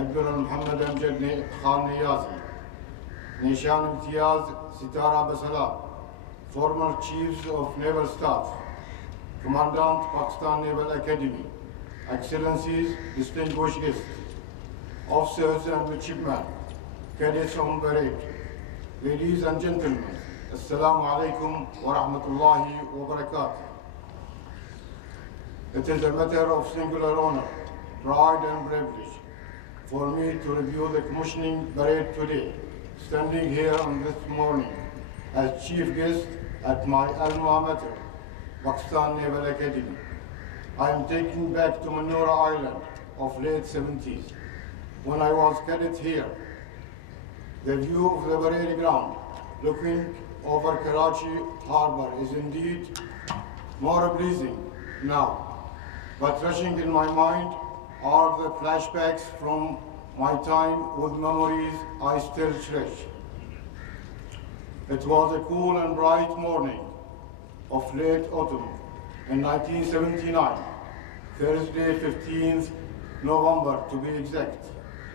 Admiral Mohammad Niazi, Nishan Imtiaz Sitara Basalam, former Chiefs of Naval Staff, Commandant Pakistan Naval Academy, Excellencies, distinguished guests, officers and midshipmen, cadets on parade, ladies and gentlemen, Assalamu alaikum wa rahmatullahi wa barakatuh. It is a matter of singular honor, pride and privilege for me to review the commissioning parade today, standing here on this morning as chief guest at my Alma Mater, Pakistan Naval Academy. I am taken back to Manora Island of late 70s, when I was cadet here. The view of the parade ground, looking over Karachi harbor, is indeed more pleasing now. But rushing in my mind are the flashbacks from my time with memories I still cherish. It was a cool and bright morning of late autumn in 1979, Thursday, 15th November to be exact,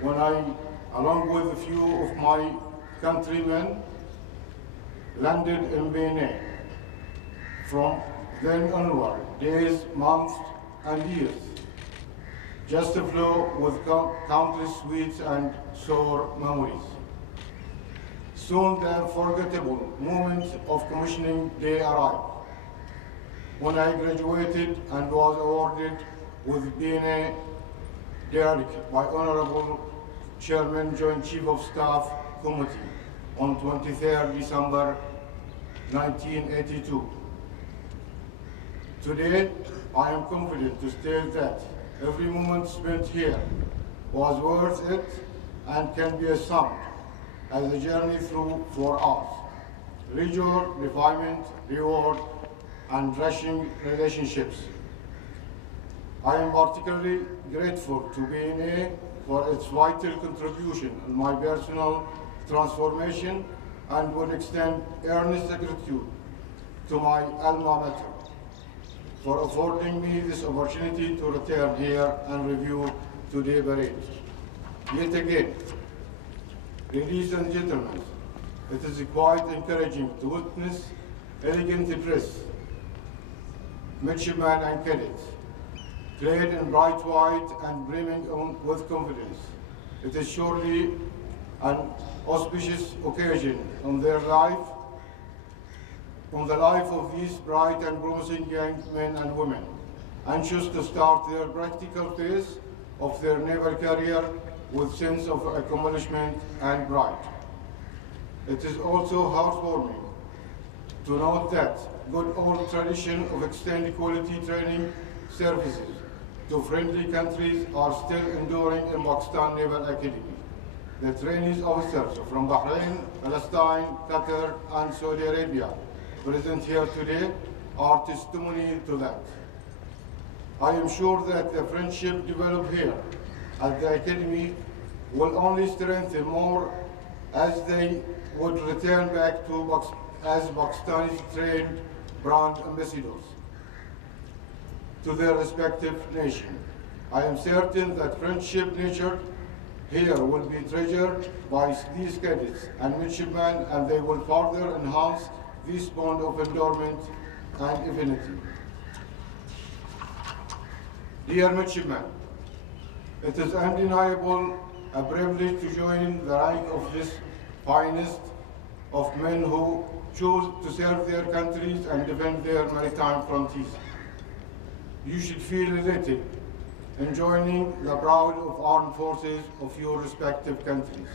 when I, along with a few of my countrymen, landed in Bahrain. From then onward, days, months, and years just flow with countless sweet and sour memories. Soon the unforgettable moment of commissioning day arrived, when I graduated and was awarded with being a derrick by Honorable Chairman Joint Chief of Staff Committee on 23rd December 1982. Today, I am confident to state that every moment spent here was worth it and can be summed as a journey through for us. Leisure, refinement, reward, and rushing relationships. I am particularly grateful to BNA for its vital contribution in my personal transformation and would extend earnest gratitude to my Alma Mater for affording me this opportunity to return here and review today's parade. Yet again, ladies and gentlemen, it is quite encouraging to witness elegant dress, midshipmen and cadets, clad in bright white and brimming with confidence. It is surely an auspicious occasion on their life, on the life of these bright and promising young men and women, anxious to start their practical phase of their naval career with sense of accomplishment and pride. It is also heartwarming to note that good old tradition of extended quality training services to friendly countries are still enduring in Pakistan Naval Academy. The trainees officers from Bahrain, Palestine, Qatar, and Saudi Arabia present here today are testimony to that. I am sure that the friendship developed here at the Academy will only strengthen more as they would return back to as Pakistani trained brand ambassadors to their respective nation. I am certain that friendship nurtured here will be treasured by these cadets and midshipmen, and they will further enhance this bond of endowment and affinity. Dear midshipmen, it is undeniable a privilege to join the rank of this finest of men who choose to serve their countries and defend their maritime frontiers. You should feel elated in joining the proud of armed forces of your respective countries.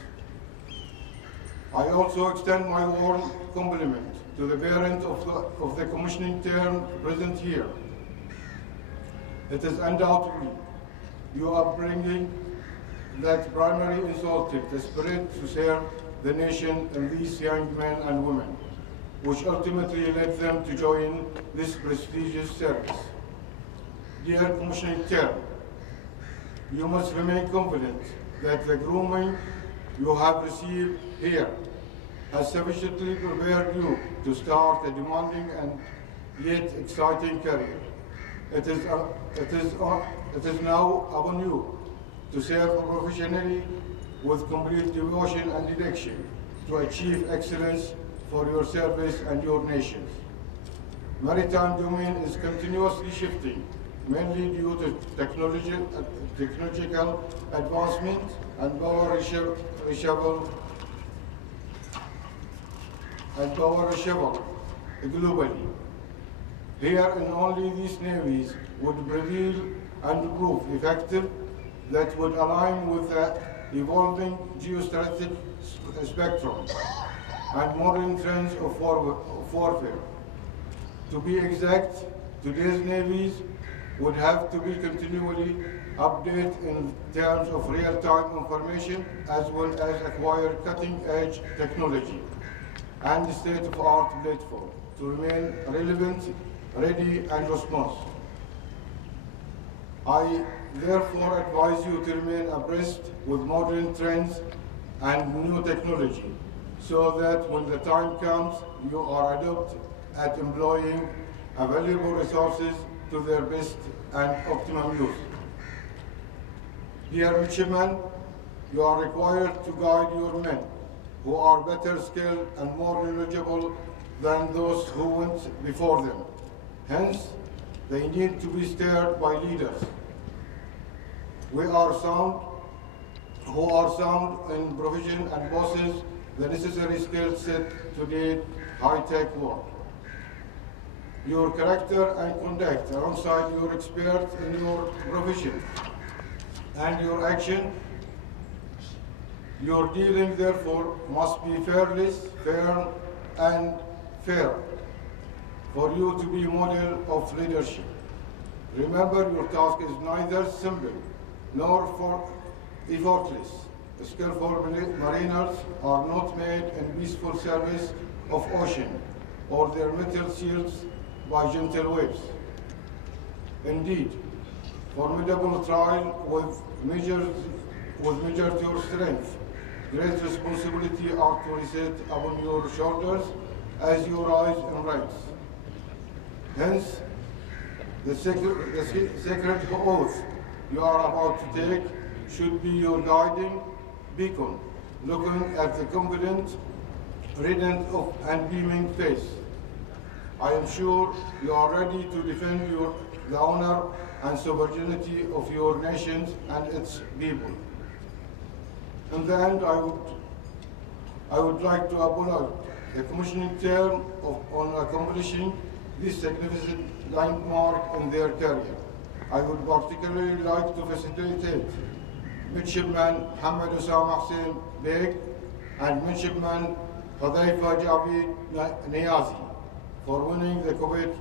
I also extend my warm compliment to the parent of the commissioning term present here. It is undoubtedly your upbringing that primarily insulted the spirit to serve the nation and these young men and women, which ultimately led them to join this prestigious service. Dear commissioning term, you must remain confident that the grooming you have received here has sufficiently prepared you to start a demanding and yet exciting career. It is now upon you to serve professionally with complete devotion and dedication to achieve excellence for your service and your nations. Maritime domain is continuously shifting, mainly due to technological advancement and power reshuffle globally. Here and only these navies would prevail and prove effective that would align with the evolving geostrategic spectrum and modern trends of warfare. To be exact, today's navies would have to be continually updated in terms of real-time information as well as acquire cutting-edge technology and state-of-the-art platform to remain relevant, ready, and responsive. I therefore advise you to remain abreast with modern trends and new technology so that when the time comes, you are adept at employing available resources to their best and optimum use. Dear midshipmen, you are required to guide your men who are better skilled and more knowledgeable than those who went before them. Hence, they need to be steered by leaders who are sound in provision and possess the necessary skill set to lead high-tech work. Your character and conduct alongside your expert in your profession and your action, your dealing therefore must be fearless, fair, and fair for you to be a model of leadership. Remember, your task is neither simple nor effortless. Skillful mariners are not made in peaceful service of ocean or their metal shields by gentle waves. Indeed, formidable trial with measured your strength, great responsibility are to reset upon your shoulders as you rise in ranks. Hence, the sacred oath you are about to take should be your guiding beacon, looking at the confident, radiant and beaming face. I am sure you are ready to defend the honor and sovereignty of your nations and its people. In the end, I would like to applaud the commissioning term on accomplishing this significant landmark in their career. I would particularly like to facilitate Midshipman Mohammad Yousif Al-Asam and Midshipman Hudayfa Javid Niazi for winning the coveted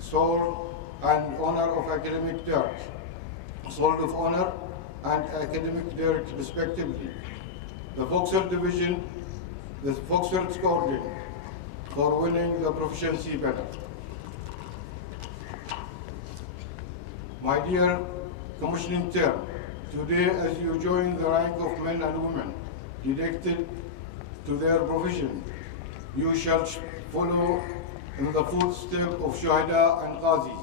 Sword and Honor of Academic Dirk, Sword of Honor and Academic Dirk respectively. The Foxtrot Division, the Foxtrot Squadron for winning the Proficiency Banner. My dear commissioning term, today as you join the rank of men and women dedicated to their profession, you shall follow in the footsteps of Shuhada and Qazis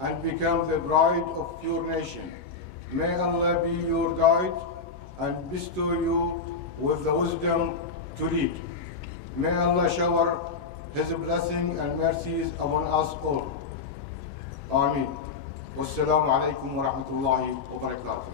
and become the bride of your nation. May Allah be your guide and bestow you with the wisdom to lead. May Allah shower His blessing and mercies upon us all. Ameen. Wassalamu alaikum wa rahmatullahi wa barakatuh.